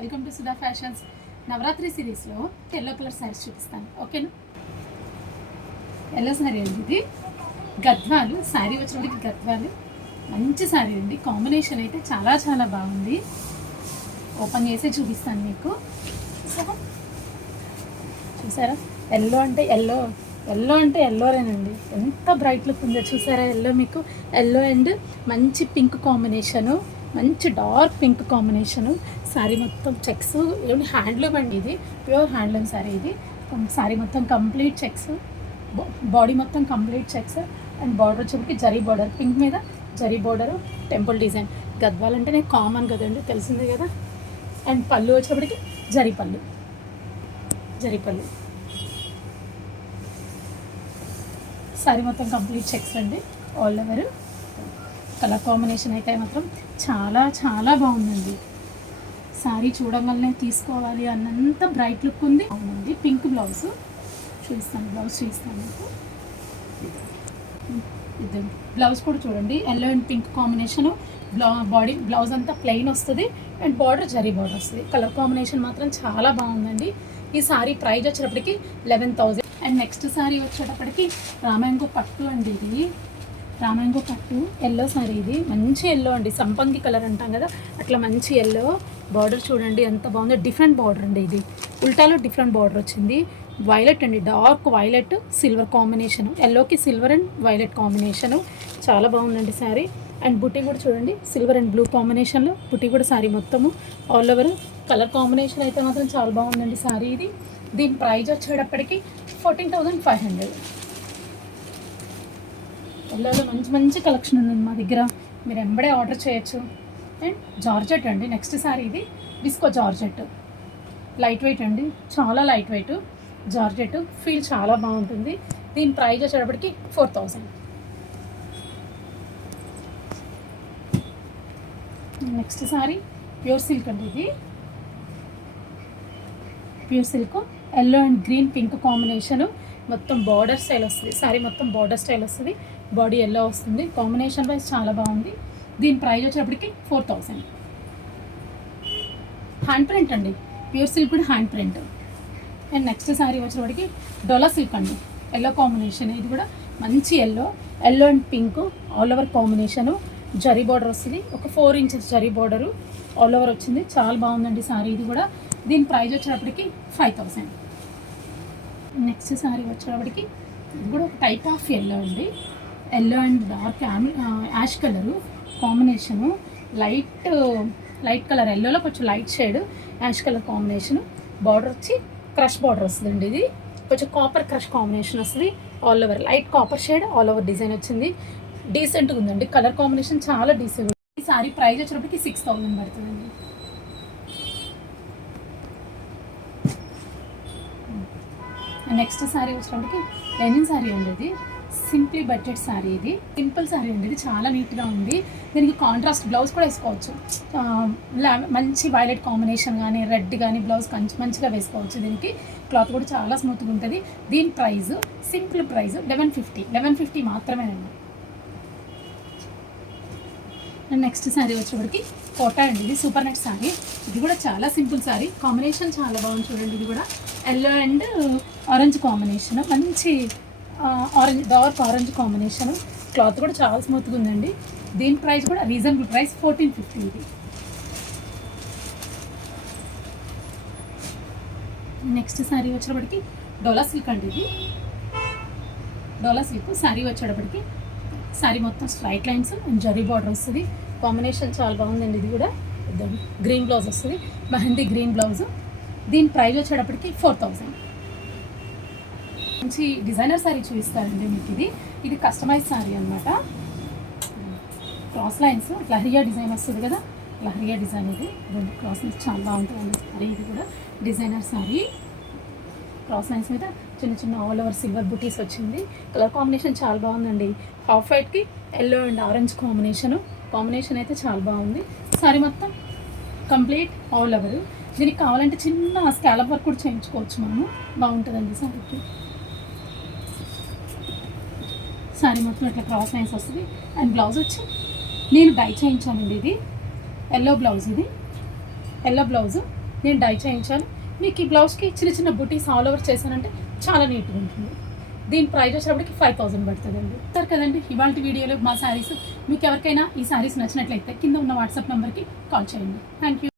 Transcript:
Welcome to Sudha Fashions. Navratri సిరీస్లో yellow colour saris చూపిస్తాను, ఓకేనా? ఎల్లో శారీ అండి ఇది. గద్వాలు శారీ వచ్చినప్పటికి గద్వాలు మంచి శారీ అండి. కాంబినేషన్ అయితే చాలా చాలా బాగుంది. ఓపెన్ చేసి చూపిస్తాను మీకు. చూసారా? ఎల్లో అంటే ఎల్లోనేనండి. ఎంత బ్రైట్ లుక్ ఉందో చూసారా? ఎల్లో మీకు ఎల్లో అండ్ మంచి పింక్ కాంబినేషను, మంచి డార్క్ పింక్ కాంబినేషను. శారీ మొత్తం చెక్స్, హ్యాండ్లూమ్ అండి, ఇది ప్యూర్ హ్యాండ్లూమ్ శారీ. ఇది శారీ మొత్తం కంప్లీట్ చెక్స్, బాడీ మొత్తం కంప్లీట్ చెక్స్ అండ్ బార్డర్ వచ్చేప్పటికి జరీ బార్డర్, పింక్ మీద జరీ బార్డరు, టెంపుల్ డిజైన్. గద్వాలంటే నేను కామన్ కదండి, తెలిసిందే కదా. అండ్ పళ్ళు వచ్చేప్పటికి జరీ పళ్ళు. శారీ మొత్తం కంప్లీట్ చెక్స్ అండి, ఆల్ ఓవర్. కలర్ కాంబినేషన్ అయితే మాత్రం చాలా చాలా బాగుందండి. శారీ చూడగానే తీసుకోవాలి అన్నంత బ్రైట్ లుక్ ఉంది. అవునండి, పింక్ బ్లౌజ్ చూపిస్తాను మీకు. ఇది బ్లౌజ్ కూడా చూడండి, yellow and pink combination. Body blouse అంతా ప్లెయిన్ వస్తుంది అండ్ బార్డర్ జరీ బార్డర్ వస్తుంది. కలర్ కాంబినేషన్ మాత్రం చాలా బాగుందండి. ఈ శారీ ప్రైస్ వచ్చేటప్పటికి 11,000. అండ్ నెక్స్ట్ శారీ వచ్చేటప్పటికి రామాంగో పట్టు అండి. ఇది రామాంగో పట్టు ఎల్లో శారీ. ఇది మంచి ఎల్లో అండి, సంపంగి కలర్ అంటాం కదా, అట్లా మంచి ఎల్లో. బార్డర్ చూడండి ఎంత బాగుందో, డిఫరెంట్ బార్డర్ అండి. ఇది ఉల్టాలో డిఫరెంట్ బార్డర్ వచ్చింది. వైలెట్ అండి, డార్క్ వైలెట్ సిల్వర్ కాంబినేషను, ఎల్లోకి సిల్వర్ అండ్ వైలెట్ కాంబినేషను. చాలా బాగుందండి శారీ. అండ్ బుటీ కూడా చూడండి, సిల్వర్ అండ్ బ్లూ కాంబినేషన్లో బుటీ కూడా శారీ మొత్తము ఆల్ ఓవర్. కలర్ కాంబినేషన్ అయితే మాత్రం చాలా బాగుందండి శారీ ఇది. దీని ప్రైస్ వచ్చేటప్పటికి 14,500. ఎల్లోలో మంచి మంచి కలెక్షన్ ఉందండి మా దగ్గర, మీరు ఎంబడే ఆర్డర్ చేయొచ్చు. అండ్ జార్జెట్ అండి నెక్స్ట్ శారీ. ఇది డిస్కో జార్జెట్, లైట్ వెయిట్ అండి, చాలా లైట్ వెయిట్ జార్జెట్. ఫీల్ చాలా బాగుంటుంది. దీని ప్రైస్ వచ్చేటప్పటికి 4,000. నెక్స్ట్ శారీ ప్యూర్ సిల్క్ అండి. ఇది pure silk, yellow and green pink combination. మొత్తం బార్డర్ స్టైల్ వస్తుంది, శారీ మొత్తం బార్డర్ స్టైల్ వస్తుంది, బాడీ ఎల్లో వస్తుంది. కాంబినేషన్ వైజ్ చాలా బాగుంది. దీని ప్రైస్ వచ్చేటప్పటికి 4,000. హ్యాండ్ ప్రింట్ అండి, ప్యూర్ సిల్క్ కూడా hand print. And next sari వచ్చేటప్పటికి డోలా సిల్క్ అండి, ఎల్లో కాంబినేషన్. ఇది కూడా మంచి yellow and pink all over combination. Zari border వస్తుంది, ఒక 4 inches zari border all over వచ్చింది. చాలా బాగుందండి శారీ ఇది కూడా. దీని ప్రైస్ వచ్చేటప్పటికి 5,000. నెక్స్ట్ శారీ వచ్చేటప్పటికి ఇది కూడా ఒక టైప్ ఆఫ్ ఎల్లో అండి, yellow and dark ash colour combination. Light colour ఎల్లోలో కొంచెం light shade ash colour combination. Border వచ్చి క్రష్ బార్డర్ వస్తుందండి. ఇది కొంచెం కాపర్ క్రష్ కాంబినేషన్ వస్తుంది all over, light copper shade all over design వచ్చింది. డీసెంట్గా ఉందండి, కలర్ కాంబినేషన్ చాలా డీసెంట్. ఈ సారీ ప్రైస్ వచ్చేటప్పటికి 6,000 పడుతుందండి. నెక్స్ట్ శారీ వచ్చేటప్పటికి లెనిన్ శారీ అండి. ఇది సింప్లీ బడ్జెట్ శారీ. ఇది సింపుల్ శారీ అండి, ఇది చాలా నీట్గా ఉంది. దీనికి కాంట్రాస్ట్ బ్లౌజ్ కూడా వేసుకోవచ్చు. మంచి వైలెట్ కాంబినేషన్ కానీ రెడ్ కానీ బ్లౌజ్ మంచిగా వేసుకోవచ్చు. దీనికి క్లాత్ కూడా చాలా స్మూత్గా ఉంటుంది. దీని ప్రైస్ సింపుల్ ప్రైస్ 1150 మాత్రమే అండి. నెక్స్ట్ శారీ వచ్చేప్పటికి కోటా అండి. ఇది సూపర్ నెట్ శారీ. ఇది కూడా చాలా సింపుల్ శారీ, కాంబినేషన్ చాలా బాగుంది చూడండి. ఇది కూడా ఎల్లో అండ్ ఆరెంజ్ కాంబినేషన్, మంచి డార్క్ ఆరెంజ్ కాంబినేషన్. క్లాత్ కూడా చాలా స్మూత్గా ఉందండి. దీని ప్రైస్ కూడా రీజనబుల్ ప్రైస్ 1450. ఇది నెక్స్ట్ శారీ వచ్చేటప్పటికి డోలా సిల్క్ అండి. ఇది డోలా సిల్క్ శారీ వచ్చేటప్పటికి శారీ మొత్తం straight lines and zari border వస్తుంది. కాంబినేషన్ చాలా బాగుందండి. ఇది కూడా గ్రీన్ బ్లౌజ్ వస్తుంది, మెహందీ గ్రీన్ బ్లౌజ్. దీని ప్రైస్ వచ్చేటప్పటికి 4,000. మంచి డిజైనర్ శారీ చూపిస్తారండి మీకు. ఇది కస్టమైజ్ శారీ అనమాట. క్రాస్ లైన్స్ లహరియా డిజైన్ వస్తుంది కదా, లహరియా డిజైన్. ఇది క్రాస్ లైన్స్ చాలా బాగుంటుంది శారీ. ఇది కూడా డిజైనర్ శారీ, క్రాస్ లైన్స్ మీద చిన్న చిన్న ఆల్ ఓవర్ సిల్వర్ బుటీస్ వచ్చింది. కలర్ కాంబినేషన్ చాలా బాగుందండి. హాఫ్ వైట్కి ఎల్లో అండ్ ఆరెంజ్ కాంబినేషన్ అయితే చాలా బాగుంది. శారీ మొత్తం కంప్లీట్ ఆల్ ఓవర్. దీనికి కావాలంటే చిన్న స్కాలప్ వర్క్ కూడా చేయించుకోవచ్చు మనము, బాగుంటుందండి శారీకి. శారీ మొత్తం ఇట్లా క్రాస్ లైన్స్ వస్తుంది. అండ్ బ్లౌజ్ వచ్చి నేను డై చేయించానండి. ఇది ఎల్లో బ్లౌజ్, ఇది ఎల్లో బ్లౌజు నేను డై చేయించాను. మీకు ఈ బ్లౌజ్కి చిన్న చిన్న బుటీస్ ఆల్ ఓవర్ చేశానంటే చాలా నీట్గా ఉంటుంది. దీని ప్రైస్ వచ్చేటప్పటికి 5000 పడుతుందండి. సరే కదండి, ఇవాళ వీడియోలో మా శారీస్ మీకు ఎవరికైనా ఈ శారీస్ నచ్చినట్లయితే కింద ఉన్న వాట్సాప్ నెంబర్కి కాల్ చేయండి. Thank you.